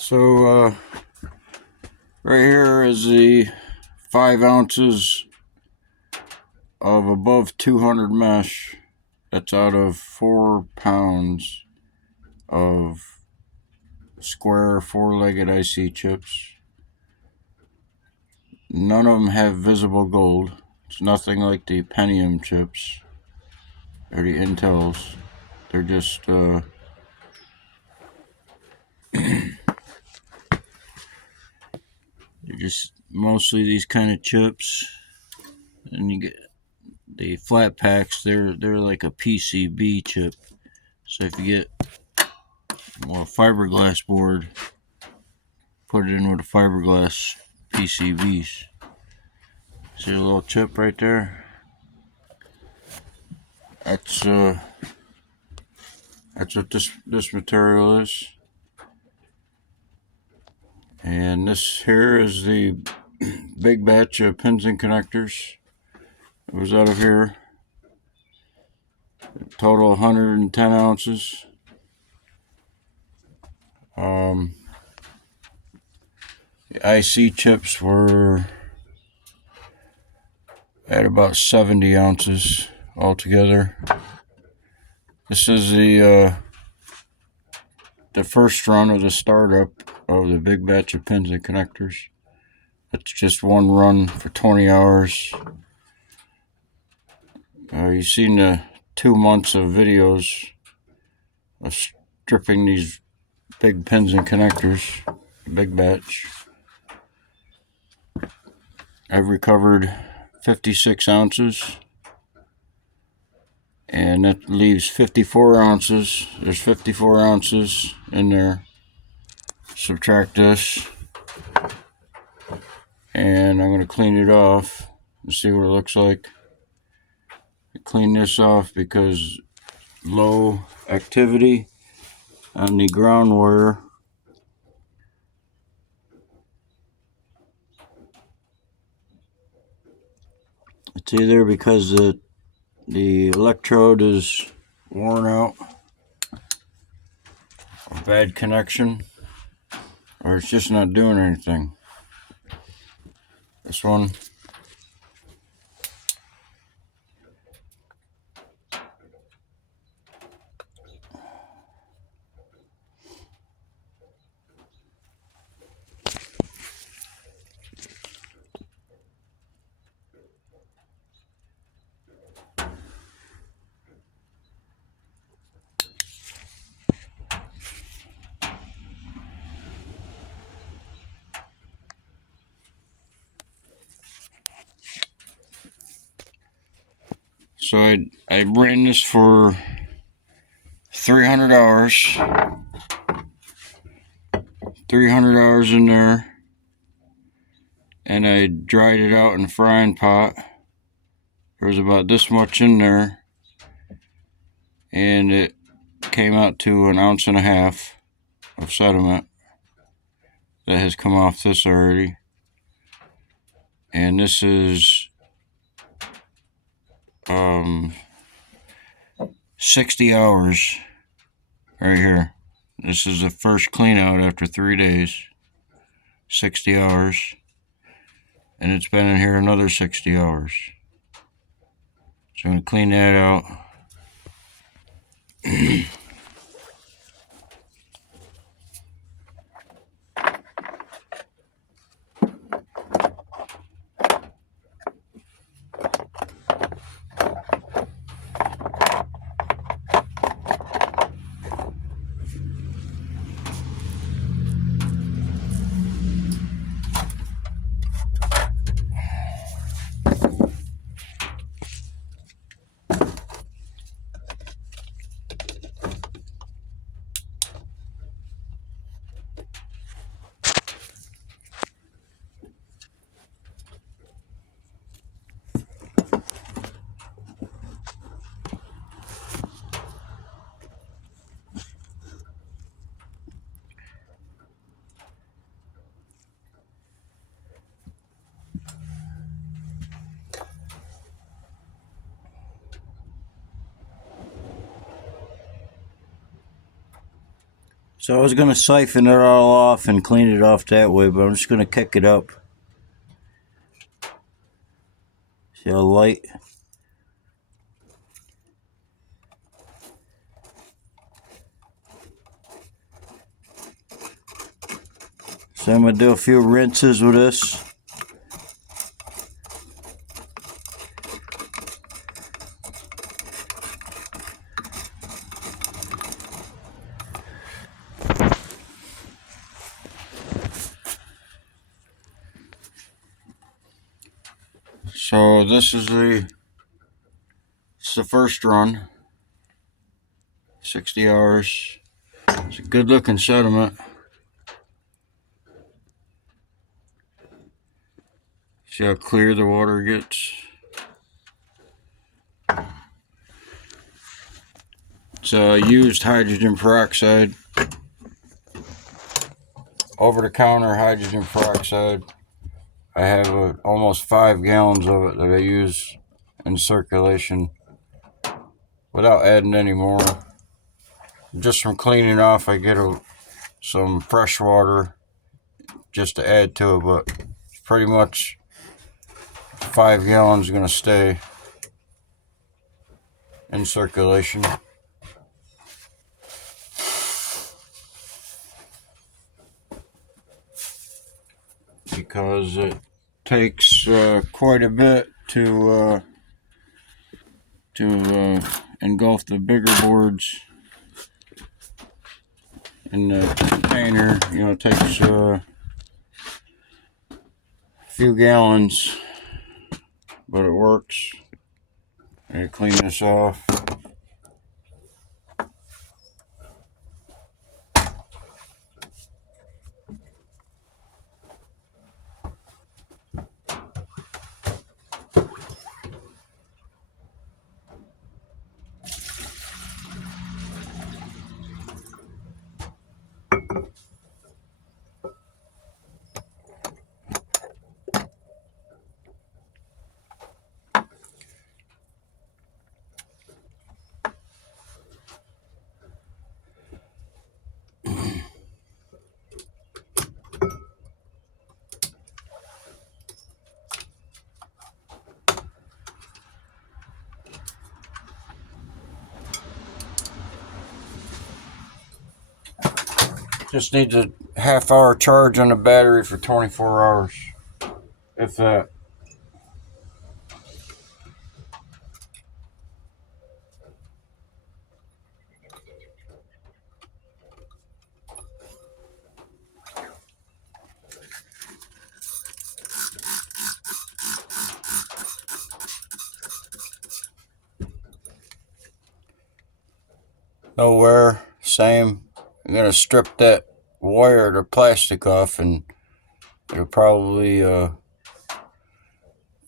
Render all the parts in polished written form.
So right here is the 5 ounces of above 200 mesh. That's out of 4 pounds of square 4-legged IC chips. None of them have visible gold. It's nothing like the Pentium chips or the Intels. They're just mostly these kind of chips. And you get the flat packs. They're like a PCB chip. So if you get a fiberglass board, put it in with a fiberglass PCBs. See a little chip right there? That's what this material is. And this here is the big batch of pins and connectors. It was out of here. Total 110 ounces. The IC chips were at about 70 ounces altogether. This is the first run of the startup of the big batch of pins and connectors. It's just one run for 20 hours. You've seen the 2 months of videos of stripping these big pins and connectors, big batch. I've recovered 56 ounces, and that leaves 54 ounces. There's 54 ounces in there. Subtract this, and I'm going to clean it off and see what it looks like. Clean this off because low activity on the ground wire. It's either because the electrode is worn out, a bad connection, or it's just not doing anything. This one, so I ran this for 300 hours. 300 hours in there, and I dried it out in a frying pot. There was about this much in there, and it came out to 1.5 ounces of sediment that has come off this already. And this is 60 hours right here. This is the first clean out after 3 days. 60 hours. And it's been in here another 60 hours. So I'm going to clean that out. So I was going to siphon it all off and clean it off that way, but I'm just going to kick it up. See how light? So I'm going to do a few rinses with this. So this is the first run. 60 hours. It's a good looking sediment. See how clear the water gets? It's used hydrogen peroxide. Over the counter hydrogen peroxide. I have almost 5 gallons of it that I use in circulation without adding any more. Just from cleaning off, I get some fresh water just to add to it, but pretty much 5 gallons are going to stay in circulation. Because it takes quite a bit to engulf the bigger boards in the container. You know, it takes a few gallons, but it works. I clean this off. Just needs a half-hour charge on the battery for 24 hours, if that. No wear, same. I'm going to strip that wire, the plastic off, and it'll probably, in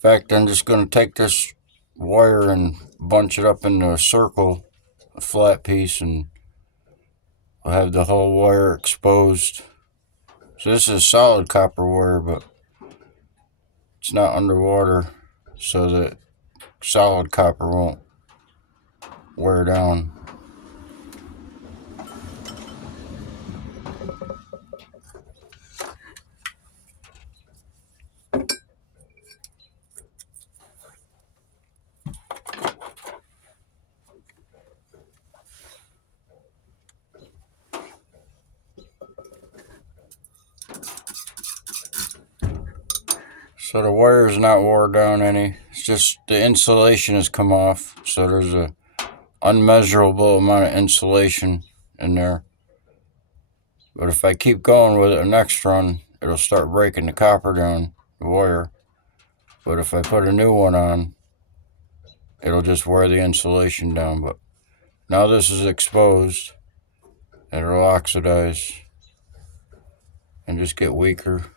fact, I'm just going to take this wire and bunch it up into a circle, a flat piece, and I'll have the whole wire exposed. So this is solid copper wire, but it's not underwater, so that solid copper won't wear down. So the wire is not wore down any. It's just the insulation has come off. So there's a unmeasurable amount of insulation in there. But if I keep going with it the next run, it'll start breaking the copper down, the wire. But if I put a new one on, it'll just wear the insulation down. But now this is exposed, and it'll oxidize and just get weaker.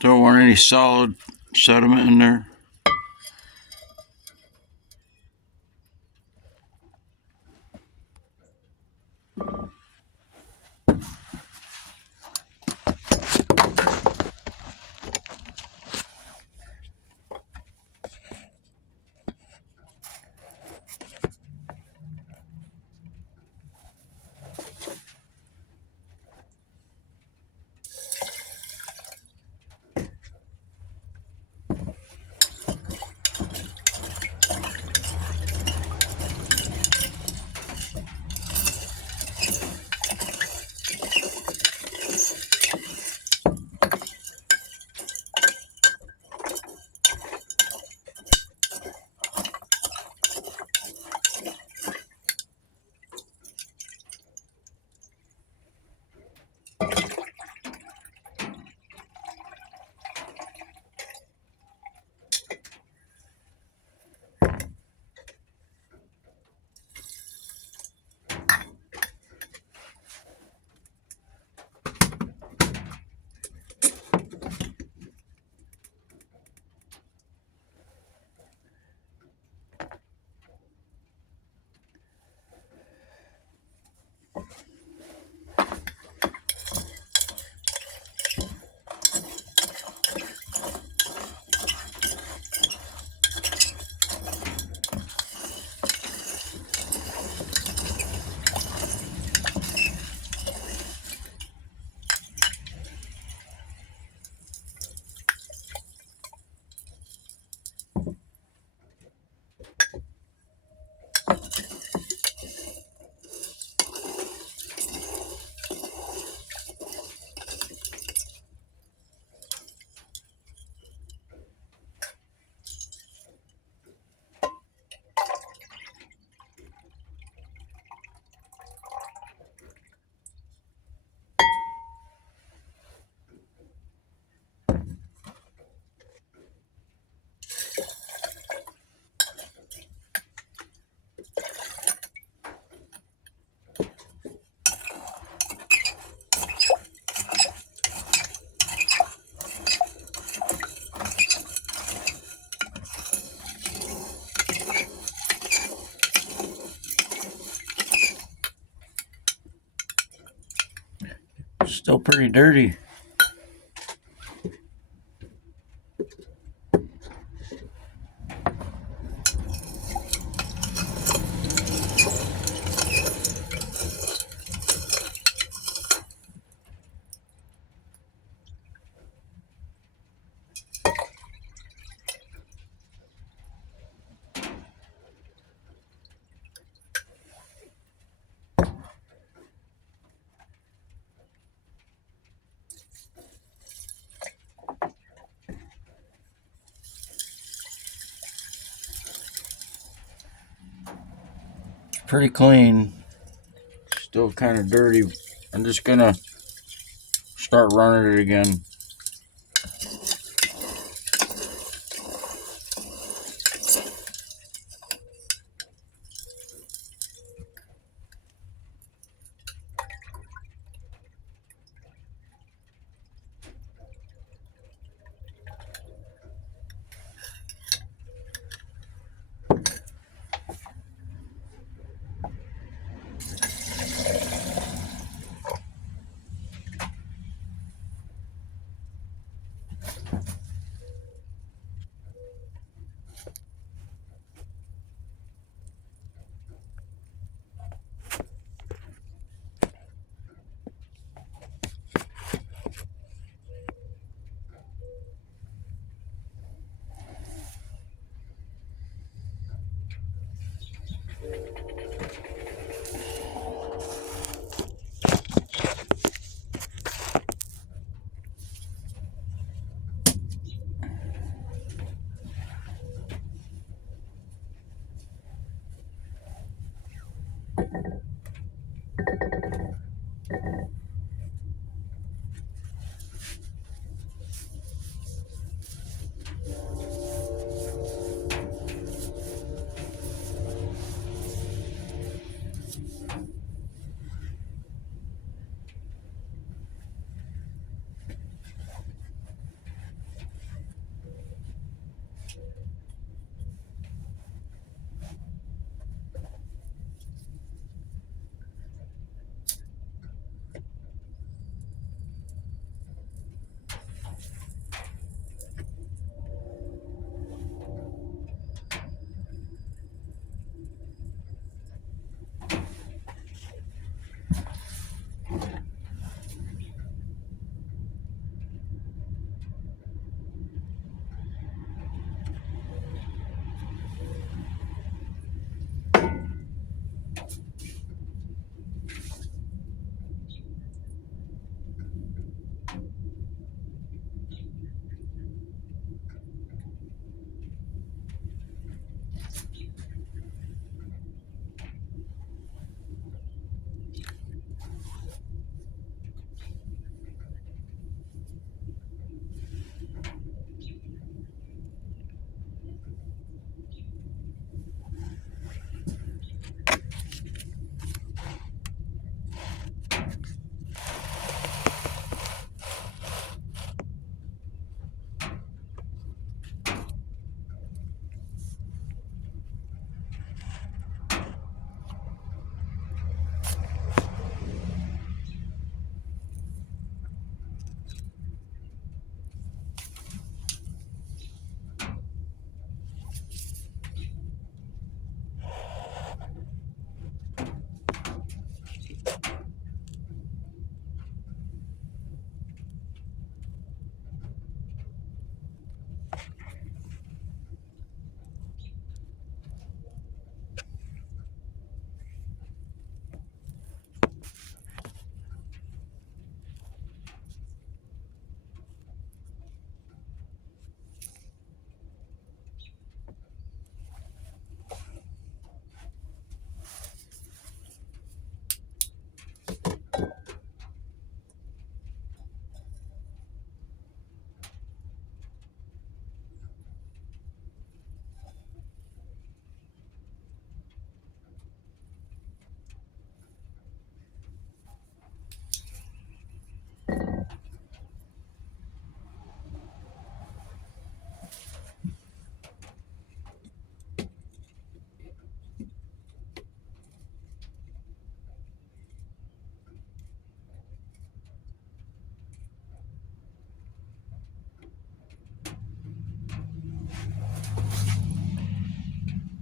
Don't want any solid sediment in there. Still pretty dirty. Pretty clean. Still kind of dirty. I'm just gonna start running it again.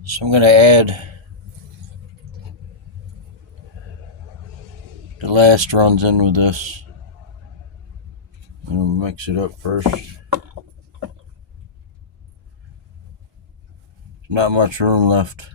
So I'm going to add the last runs in with this. I'm going to mix it up first. Not much room left.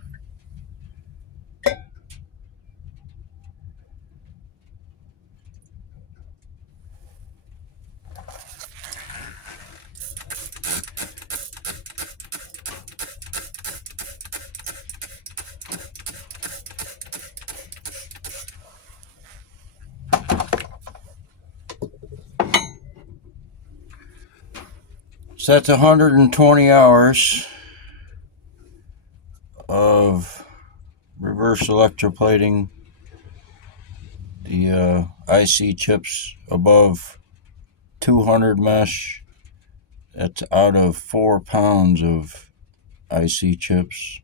So that's 120 hours of reverse electroplating the IC chips above 200 mesh. That's out of 4 pounds of IC chips.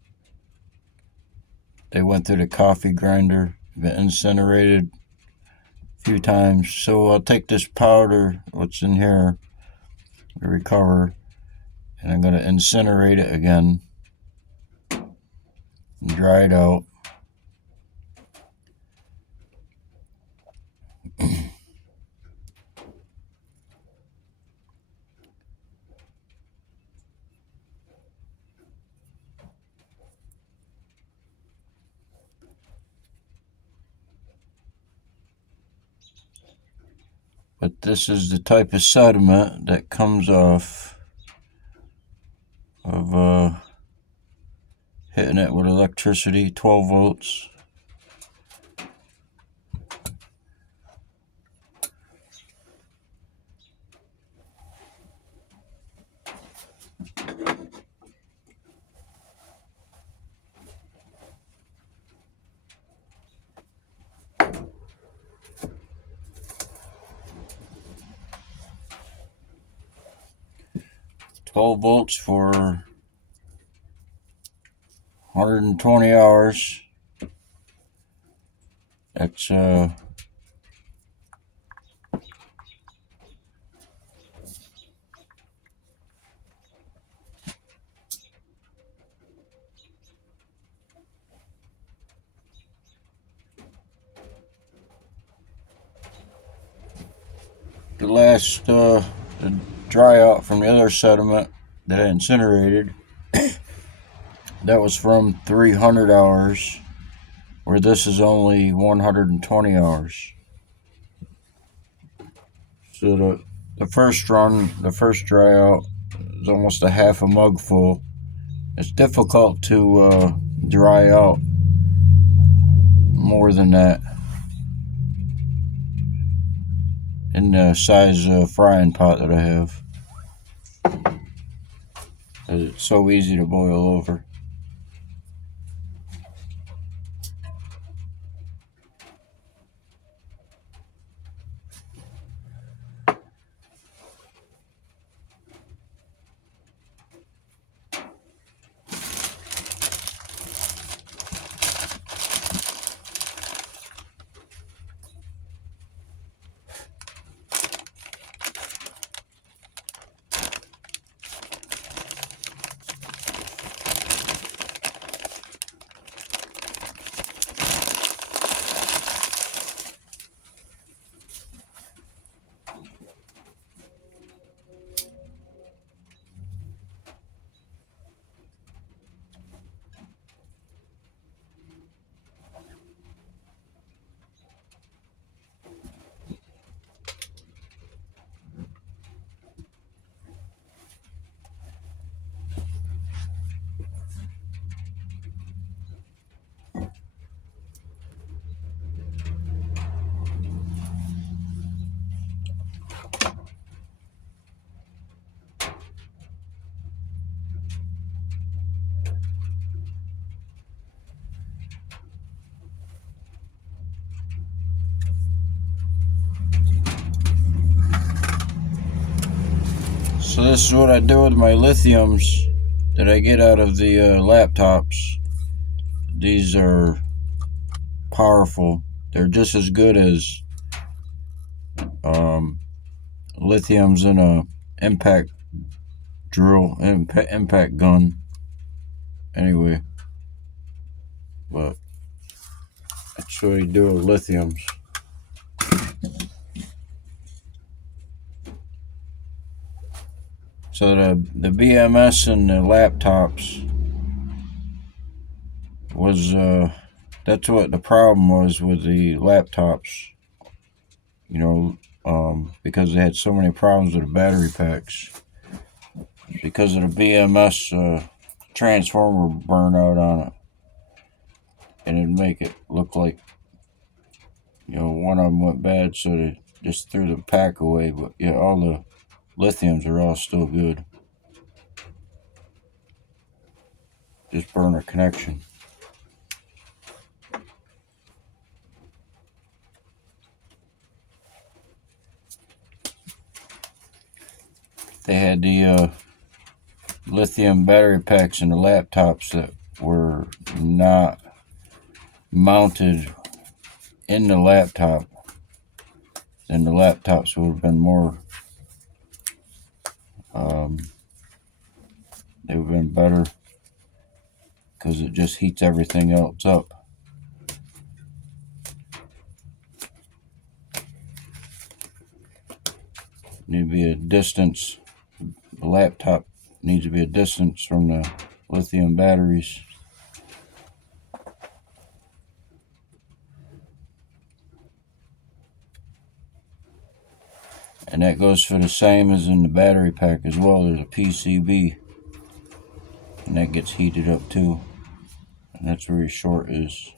They went through the coffee grinder, been incinerated a few times. So I'll take this powder, what's in here, to recover, and I'm going to incinerate it again and dry it out. But this is the type of sediment that comes off of hitting it with electricity, 12 volts. Volts for 120 hours. That's the last the dry out from the other sediment that I incinerated. That was from 300 hours, where this is only 120 hours. So the first run, the first dry out, is almost a half a mug full. It's difficult to dry out more than that in the size frying pot that I have. It's so easy to boil over. So this is what I do with my lithiums that I get out of the laptops. These are powerful. They're just as good as lithiums in a impact drill, impact gun. Anyway, but that's what you do with lithiums. So the BMS and the laptops was that's what the problem was with the laptops. Because they had so many problems with the battery packs because of the BMS transformer burnout on it, and it'd make it look like one of them went bad, so they just threw the pack away. But yeah, all the lithiums are all still good. Just burn a connection. They had the lithium battery packs in the laptops that were not mounted in the laptop, then the laptops would have been more they would have been better, because it just heats everything else up. Need to be a distance. The laptop needs to be a distance from the lithium batteries. And that goes for the same as in the battery pack as well. There's a PCB, and that gets heated up too. And that's where your short is.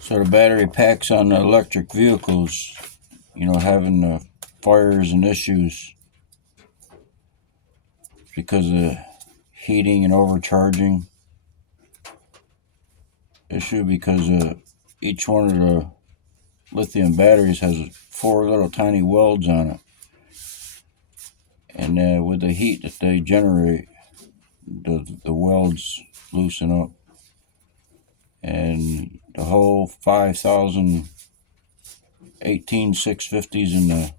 So the battery packs on the electric vehicles, having fires and issues because of heating and overcharging issue, because each one of the lithium batteries has 4 little tiny welds on it, and with the heat that they generate, the welds loosen up, and the whole 5,000 18650s in the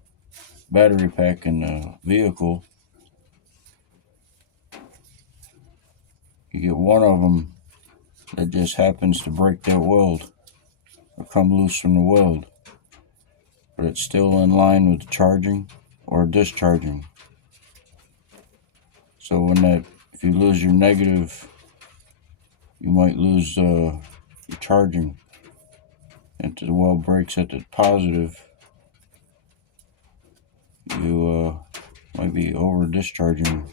battery pack in the vehicle, you get one of them that just happens to break that weld or come loose from the weld, but it's still in line with the charging or discharging. So if you lose your negative, you might lose your charging. And if the weld breaks at the positive, you might be over discharging.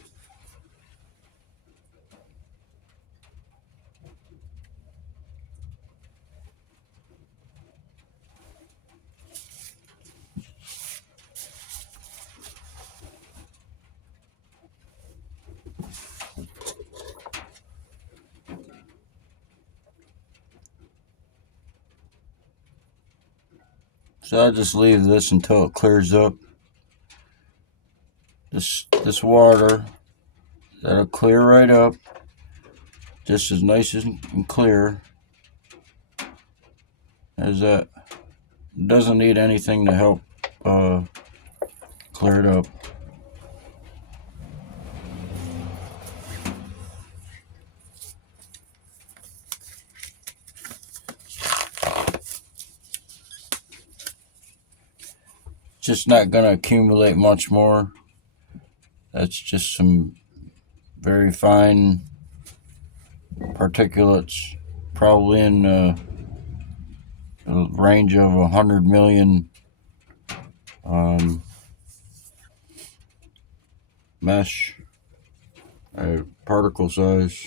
So I just leave this until it clears up. This water, that'll clear right up, just as nice and clear as that. It doesn't need anything to help clear it up. Just not going to accumulate much more. That's just some very fine particulates, probably in the range of 100 million mesh, particle size,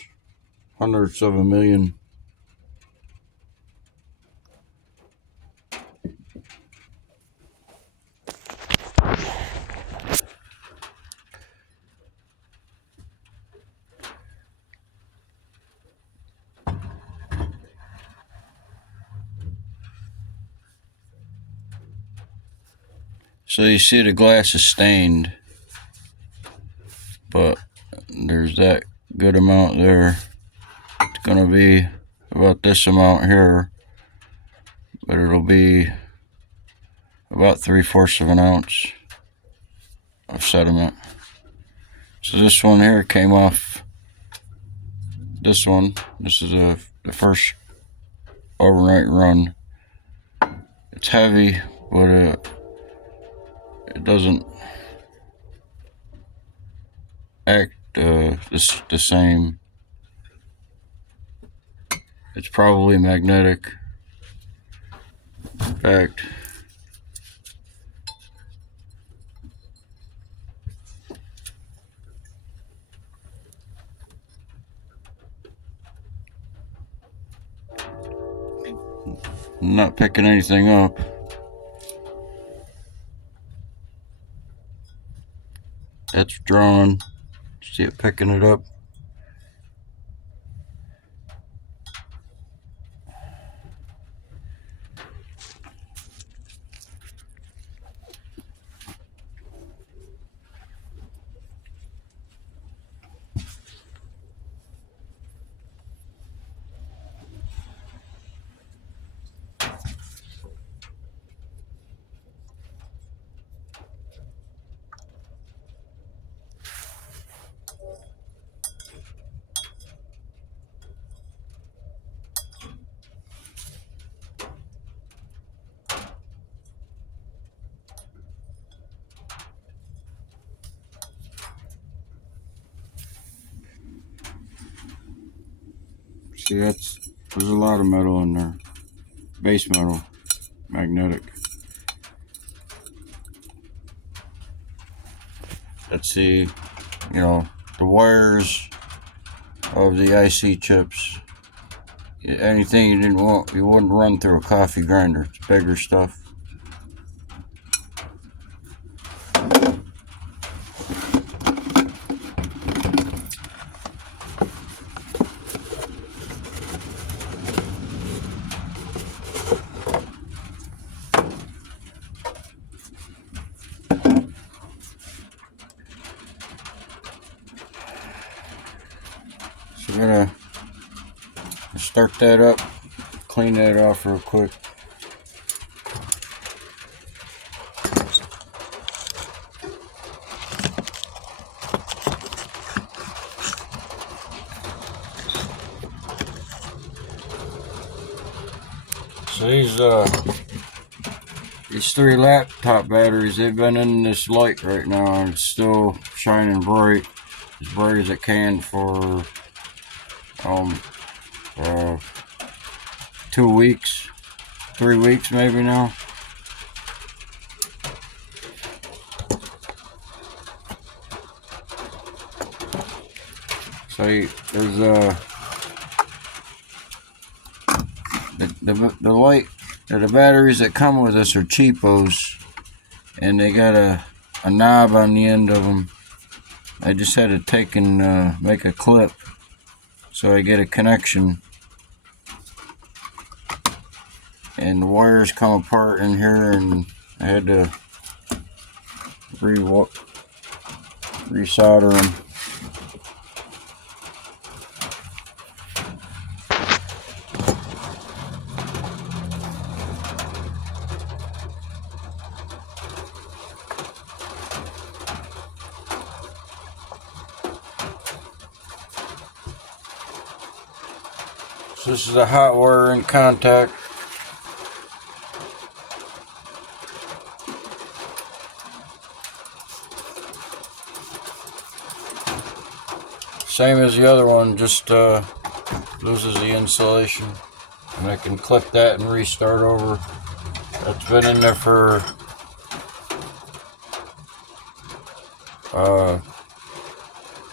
hundredths of a million. So you see the glass is stained, but there's that good amount there. It's gonna be about this amount here, but it'll be about 3/4 of an ounce of sediment. So this one here came off this one. This is the first overnight run. It's heavy, but it doesn't act the same. It's probably magnetic. In fact, I'm not picking anything up. That's drawn. See it picking it up. See, there's a lot of metal in there. Base metal, magnetic. Let's see, the wires of the IC chips. Anything you didn't want, you wouldn't run through a coffee grinder. It's bigger stuff. So we're gonna start that up, clean that off real quick. So these 3 laptop batteries, they've been in this light right now, and it's still shining bright as it can for 2 weeks, 3 weeks maybe now. So there's the light, the batteries that come with us are cheapos, and they got a knob on the end of them. I just had to take and make a clip so I get a connection, and the wires come apart in here, and I had to resolder them. So this is a hot wire in contact. Same as the other one, just loses the insulation, and I can click that and restart over. That's been in there for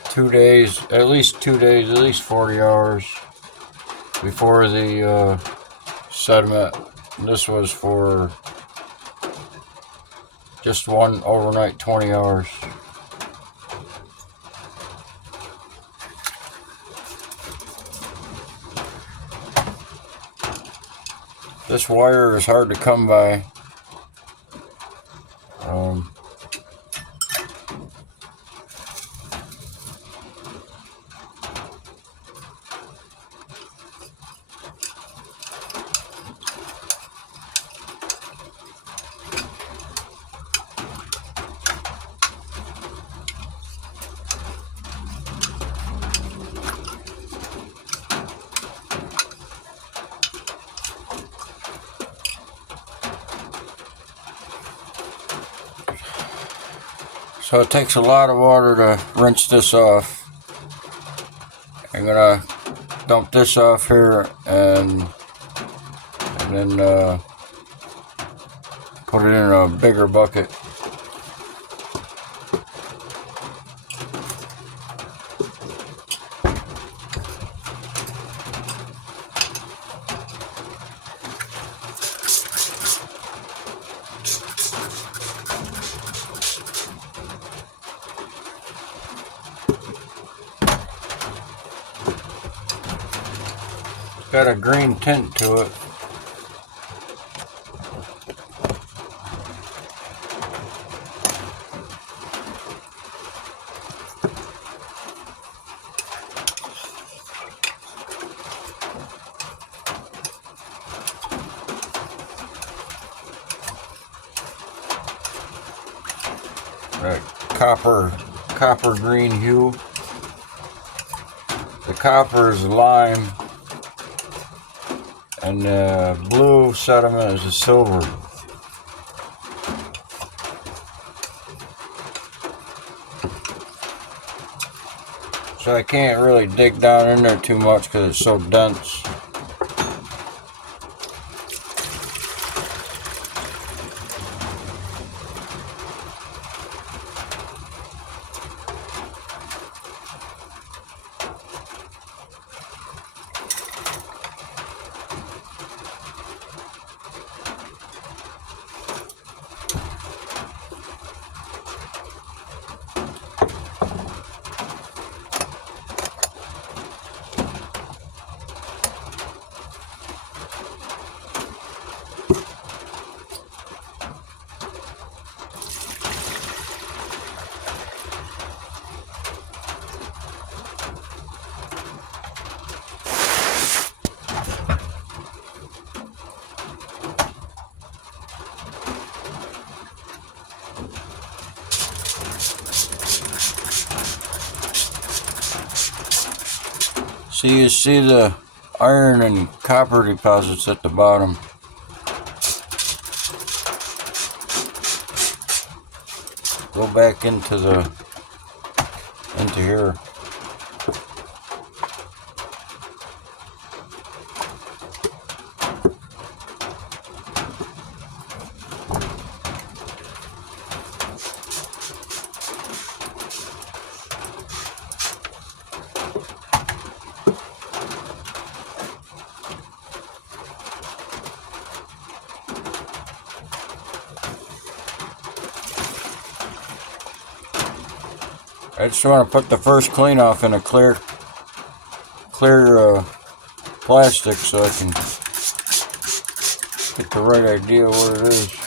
2 days, at least 40 hours before the sediment. This was for just one overnight, 20 hours. This wire is hard to come by. So it takes a lot of water to rinse this off. I'm gonna dump this off here and then put it in a bigger bucket. Got a green tint to it. That copper green hue. The copper is lime, and the blue sediment is a silver. So I can't really dig down in there too much because it's so dense. So you see the iron and copper deposits at the bottom. Go back into here. I just want to put the first clean off in a clear plastic so I can get the right idea where it is.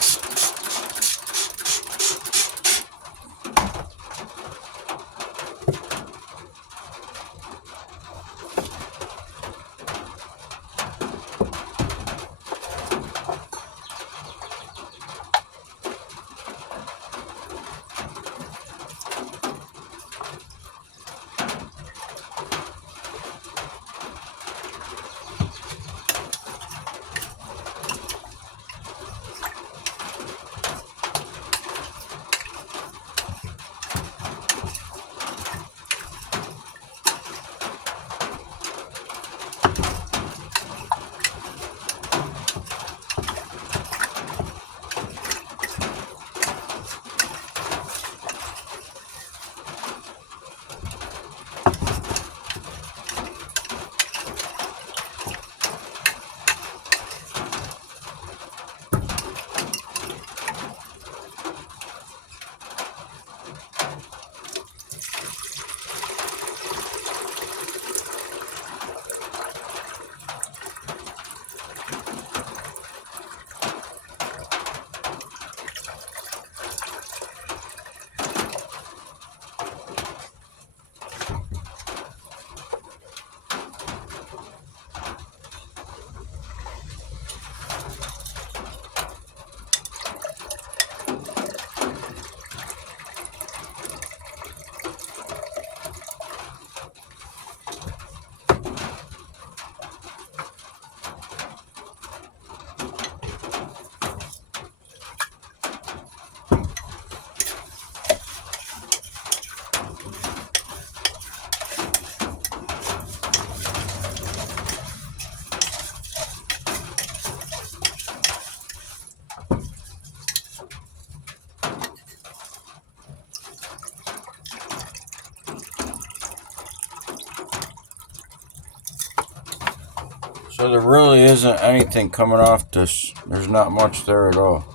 So there really isn't anything coming off this. There's not much there at all.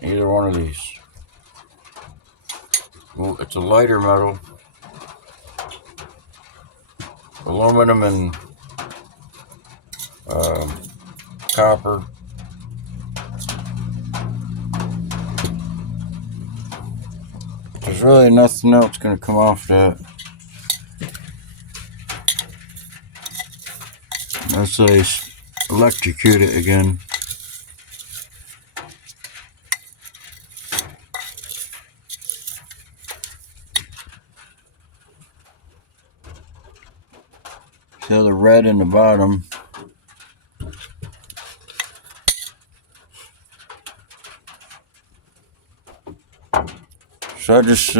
Either one of these. Well, it's a lighter metal. Aluminum and copper. There's really nothing else going to come off that. Unless I electrocute it again. So the red in the bottom. So I just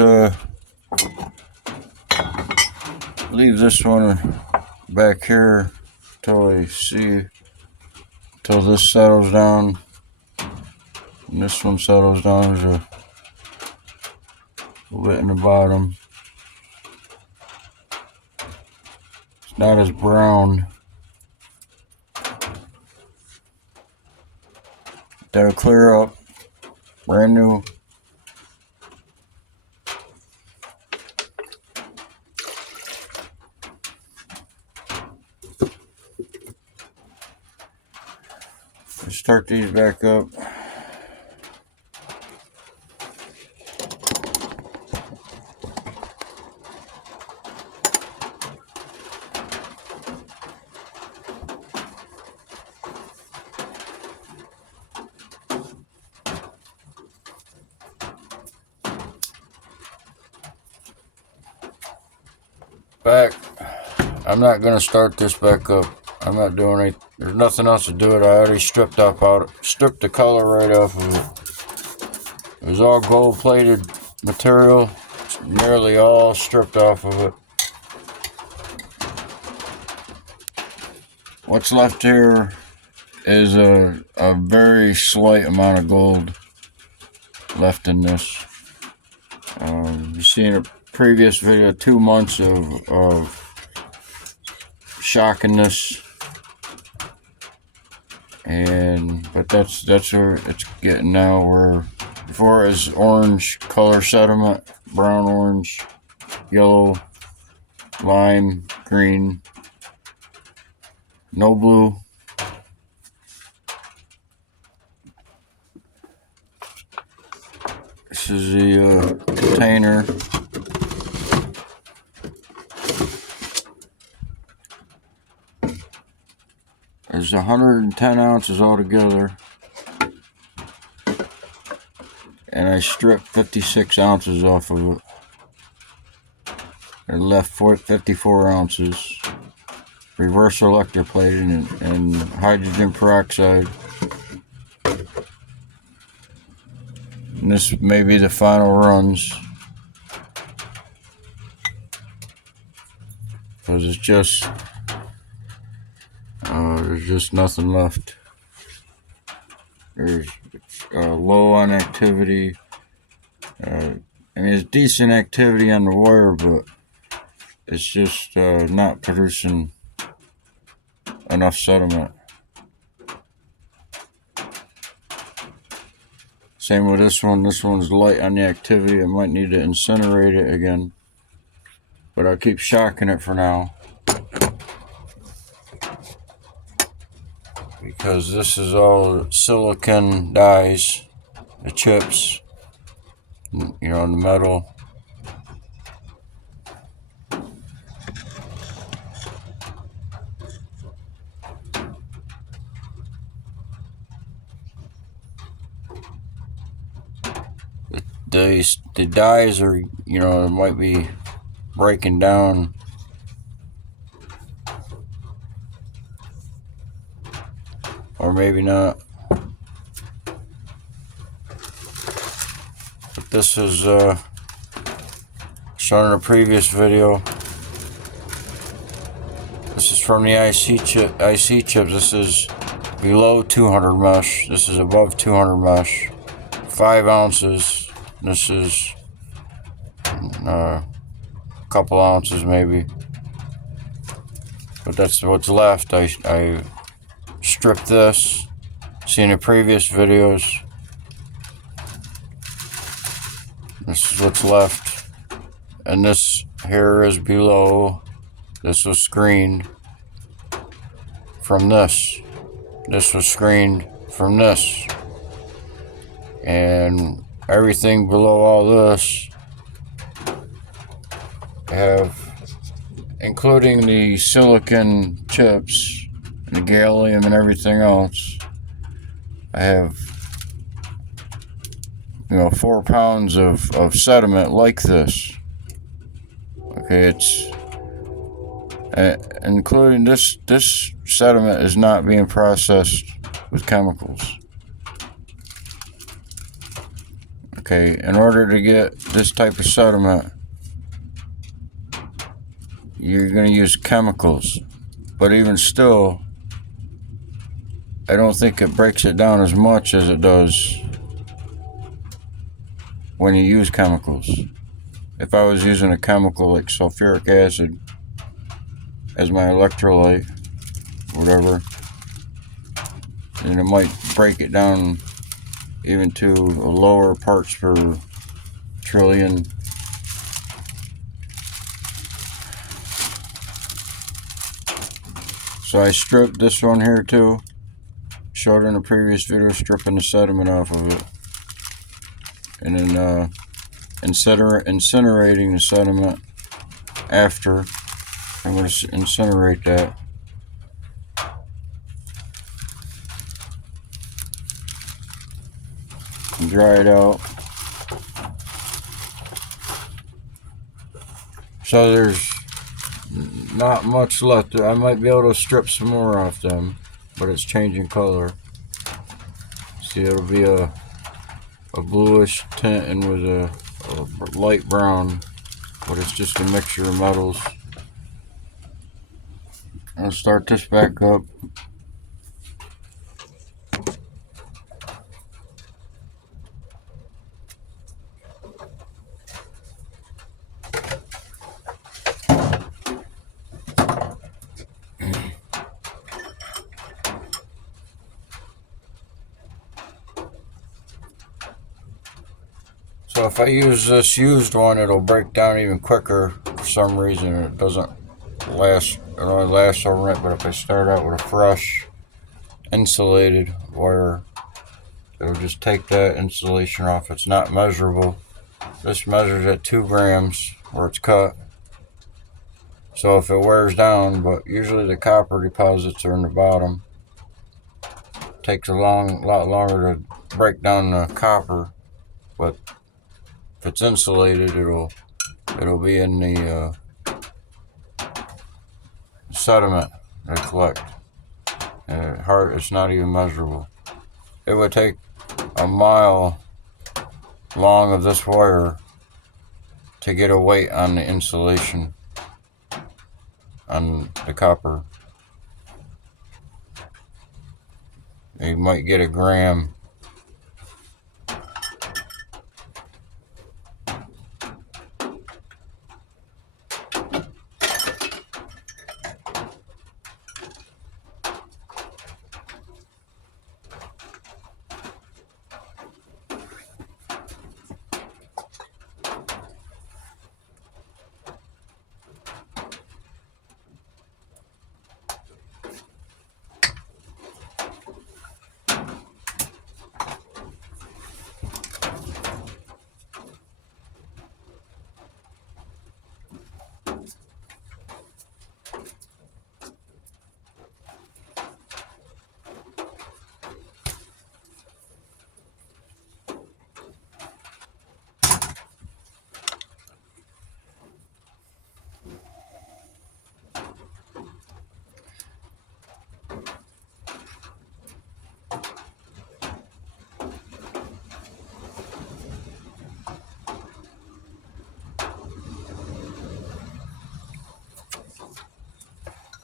leave this one back here till I see, till this settles down. And this one settles down. There's a little bit in the bottom. It's not as brown. That'll clear up. Brand new. Start these back up. I'm not gonna start this back up. I'm not doing it. There's nothing else to do it. I already stripped the color right off of it. It was all gold plated material. It's nearly all stripped off of it. What's left here is a very slight amount of gold left in this. You see in a previous video 2 months of shocking this, but that's where it's getting now. Where before it was orange color sediment, brown, orange, yellow, lime, green, no blue. This is the container. There's 110 ounces altogether, and I stripped 56 ounces off of it. I left 54 ounces. Reverse electroplating and hydrogen peroxide. And this may be the final runs, because it's just there's just nothing left. It's low on activity. I mean, it's decent activity on the wire, but it's just not producing enough sediment. Same with this one. This one's light on the activity. I might need to incinerate it again, but I'll keep shocking it for now, because this is all silicon dies, the chips, you know, the metal. The dies are, you know, it might be breaking down. Or maybe not. But this is shown in a previous video. This is from the IC chips. This is below 200 mesh. This is above 200 mesh. 5 ounces. This is a couple ounces maybe. But that's what's left. I strip this. See in the previous videos, this is what's left. And this here is below. This was screened from this. This was screened from this. And everything below all this have, including the silicon chips and the gallium and everything else, I have, 4 pounds of sediment like this. Okay, it's including this sediment is not being processed with chemicals. Okay, in order to get this type of sediment, you're going to use chemicals. But even still, I don't think it breaks it down as much as it does when you use chemicals. If I was using a chemical like sulfuric acid as my electrolyte, whatever, then it might break it down even to lower parts per trillion. So I stripped this one here too. Showed in the previous video, stripping the sediment off of it. And then incinerating the sediment after. I'm going to incinerate that. And dry it out. So there's not much left. I might be able to strip some more off them, but it's changing color. See, it'll be a bluish tint and with a light brown, but it's just a mixture of metals. I'll start this back up. So if I use this used one, it'll break down even quicker for some reason. It doesn't last, it only lasts overnight, but if I start out with a fresh insulated wire, it'll just take that insulation off. It's not measurable. This measures at 2 grams where it's cut. So if it wears down, but usually the copper deposits are in the bottom. It takes a lot longer to break down the copper, but if it's insulated, it'll be in the sediment they collect. And it's not even measurable. It would take a mile long of this wire to get a weight on the insulation on the copper. You might get a gram.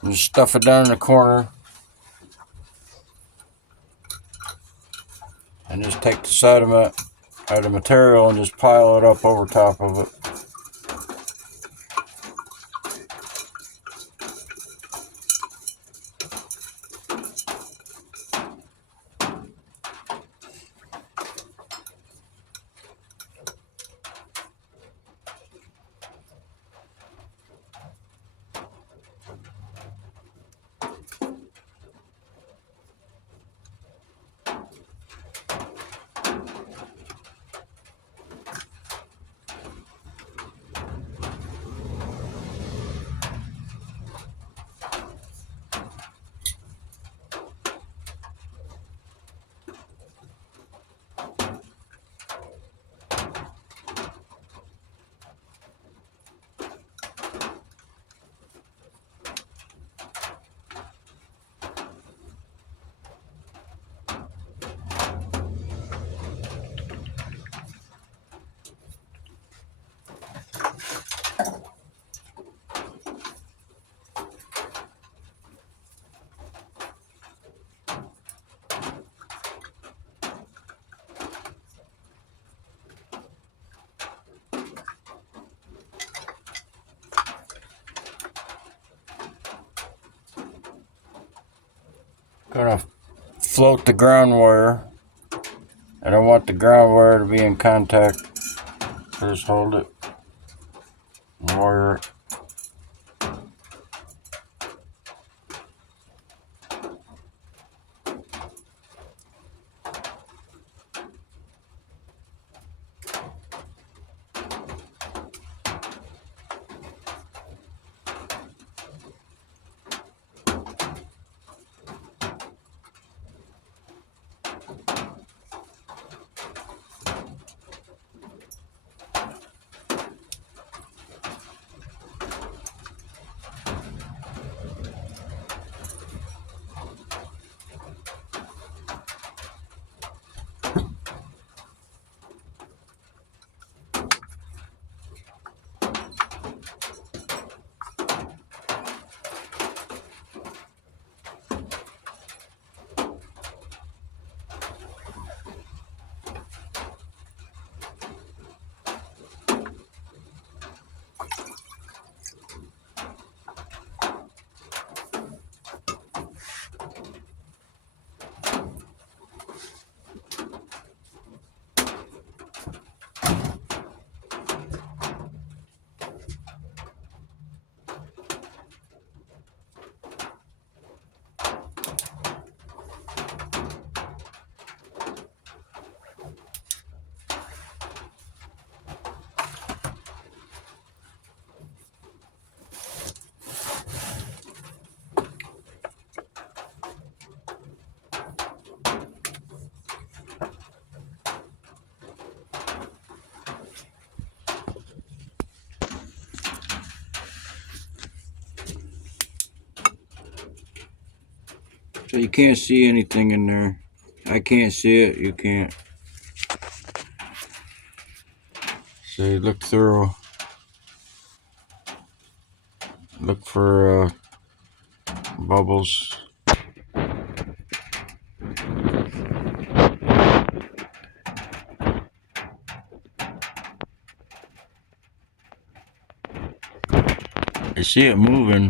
Just stuff it down in the corner and just take the sediment out of the material and just pile it up over top of it. gonna float the ground wire. I don't want the ground wire to be in contact. Just hold it. Wire. So you can't see anything in there. I can't see it. You can't. So you look through. Look for bubbles. I see it moving.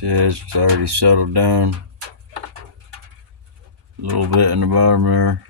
See, it's already settled down a little bit in the bottom there.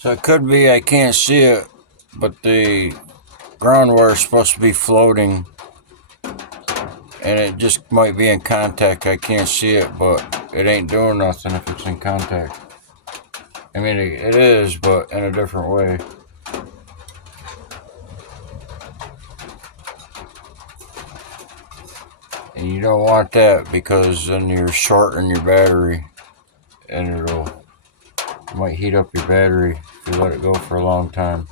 So it could be I can't see it, but the ground wire is supposed to be floating, and it just might be in contact. I can't see it, but it ain't doing nothing if it's in contact. I mean, it is, but in a different way. And you don't want that, because then you're shorting your battery, and it might heat up your battery if you let it go for a long time.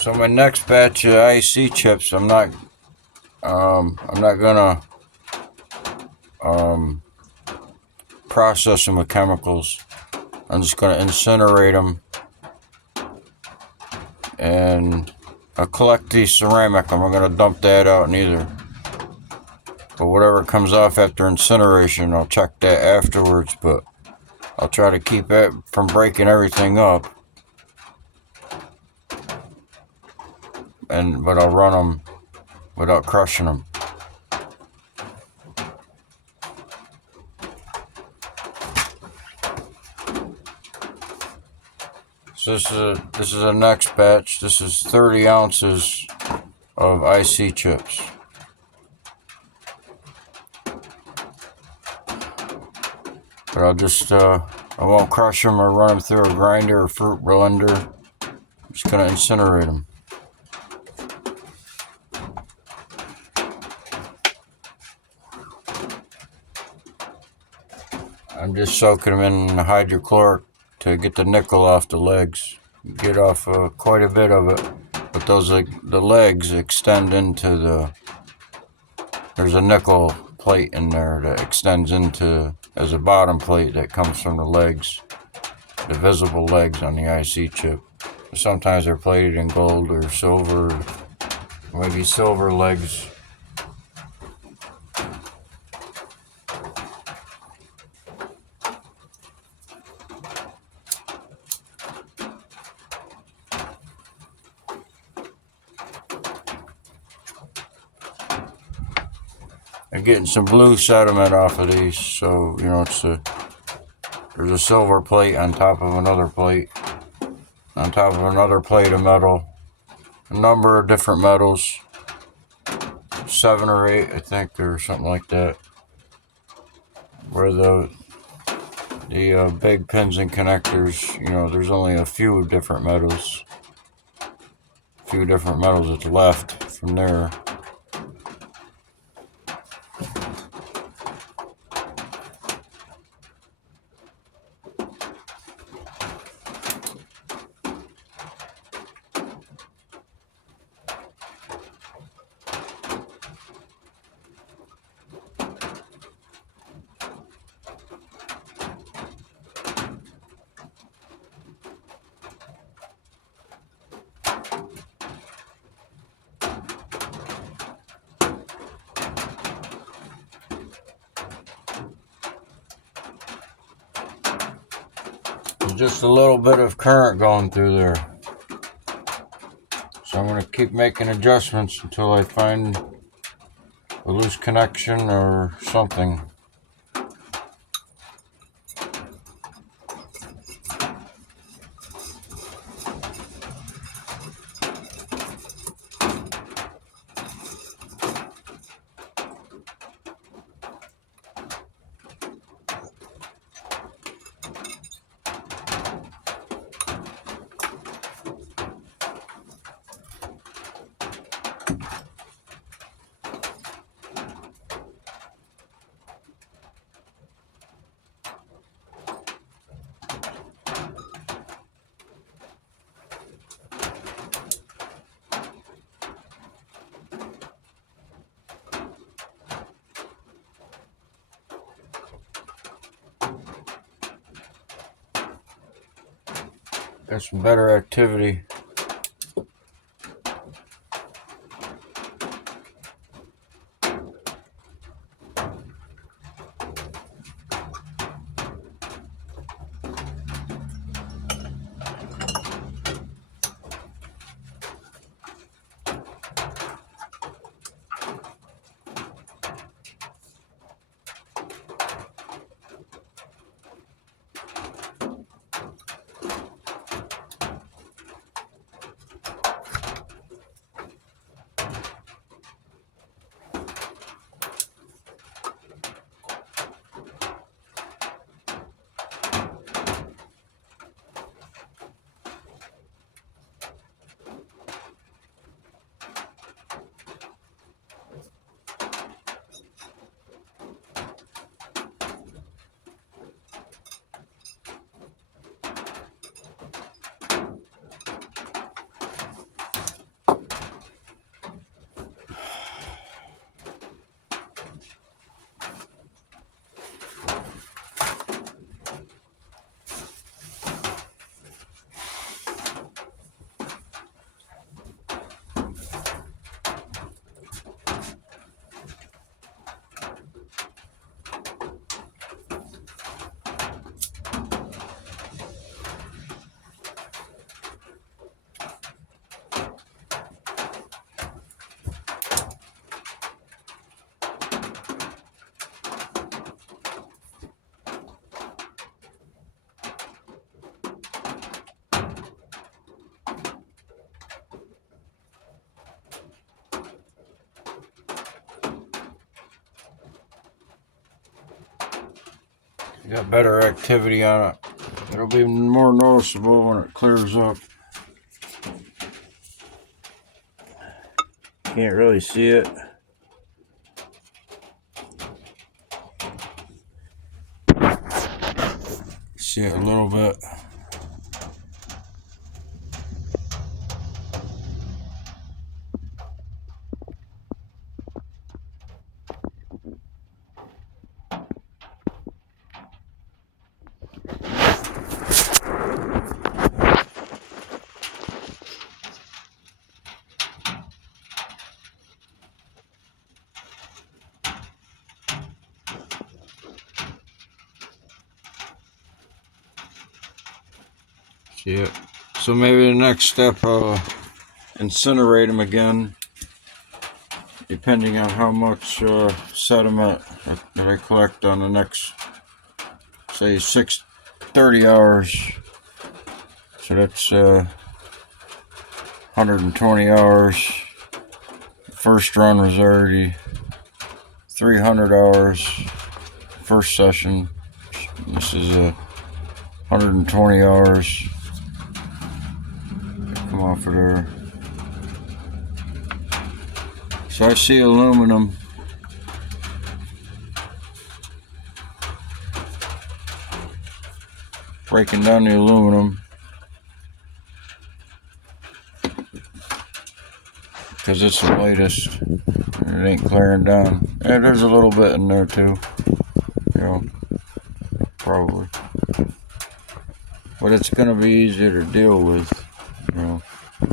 So my next batch of IC chips, I'm not gonna process them with chemicals. I'm just gonna incinerate them, and I'll collect the ceramic. I'm not gonna dump that out neither. But whatever comes off after incineration, I'll check that afterwards. But I'll try to keep it from breaking everything up. But I'll run them without crushing them. So this is a next batch. This is 30 ounces of IC chips. But I'll just I won't crush them or run them through a grinder or fruit blender. I'm just gonna incinerate them. I'm just soaking them in hydrochloric to get the nickel off the legs. Get off quite a bit of it, but the legs extend into there's a nickel plate in there that extends into as a bottom plate that comes from the legs, the visible legs on the IC chip. Sometimes they're plated in gold or silver, maybe silver legs. I'm getting some blue sediment off of these, so you know there's a silver plate on top of another plate, on top of another plate of metal, a number of different metals, 7 or 8 I think, or something like that, where the big pins and connectors, you know, there's only a few different metals that's left from there. Just a little bit of current going through there, so I'm going to keep making adjustments until I find a loose connection or something. Got some better activity. Got better activity on it. It'll be more noticeable when it clears up. Can't really see it. See it a little bit. See it. So maybe the next step, incinerate them again, depending on how much sediment that I collect on the next, say, 30 hours. So that's 120 hours. First run was already 300 hours. First session. This is 120 hours. Come off of there. So I see aluminum. Breaking down the aluminum. Because it's the latest. It ain't clearing down. Yeah, there's a little bit in there too. You know, probably. But it's going to be easier to deal with. You know,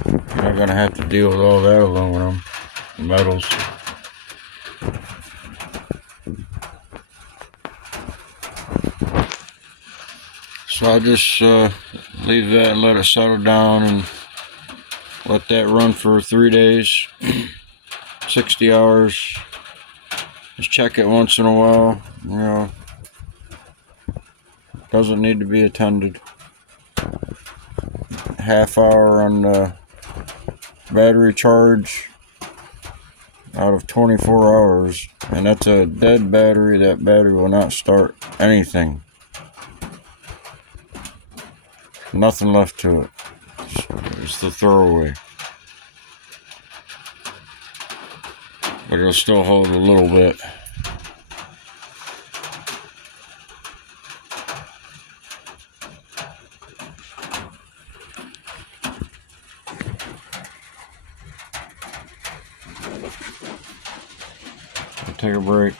you're not going to have to deal with all that aluminum and metals. So I just leave that and let it settle down and let that run for 3 days, 60 hours. Just check it once in a while. You know, doesn't need to be attended. Half hour on the battery charge out of 24 hours, and that's a dead battery. That battery will not start anything. Nothing left to it. It's the throwaway. But it'll still hold a little bit. Take a break.